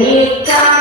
Mita.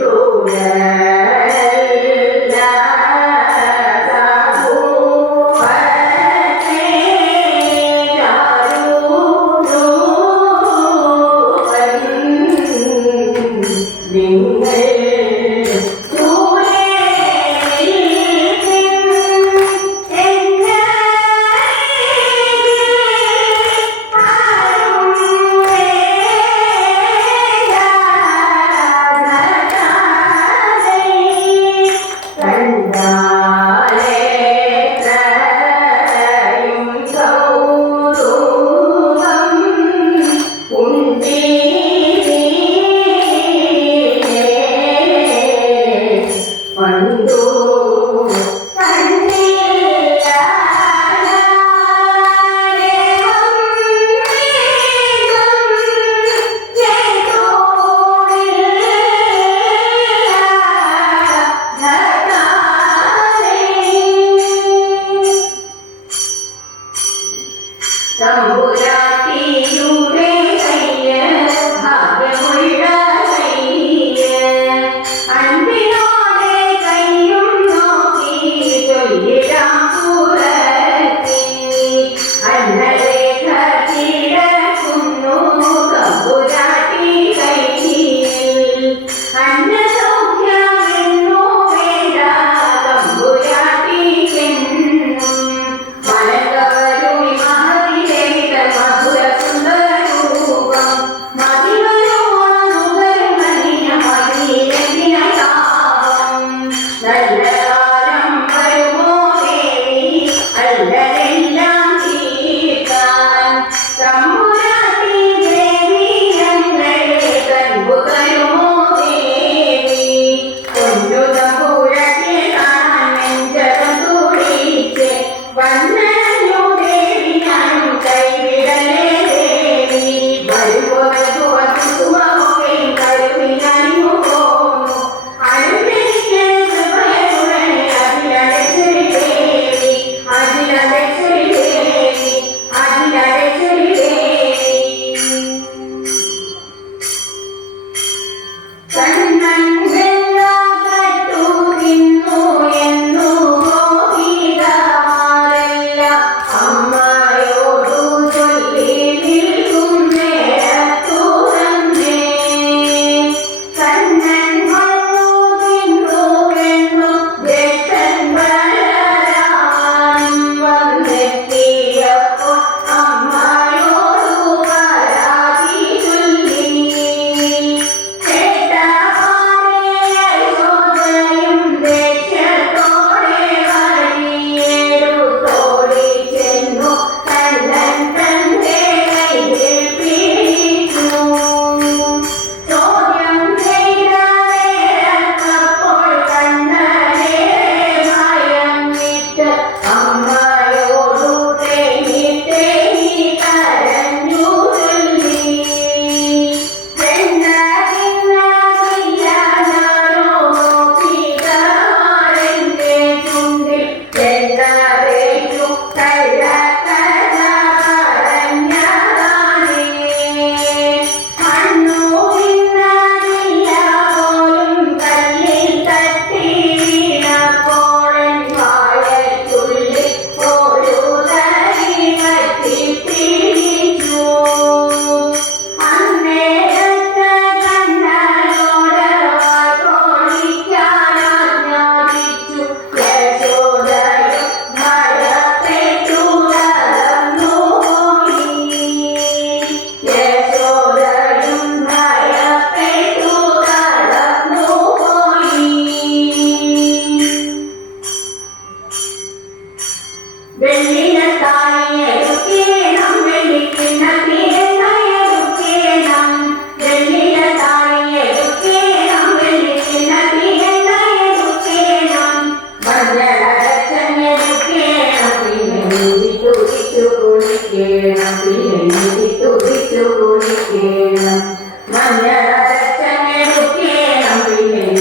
cô nàng തുടിച്ചു മഞ്ഞ മഞ്ഞളരച്ചെടുക്കേണം പിന്നെ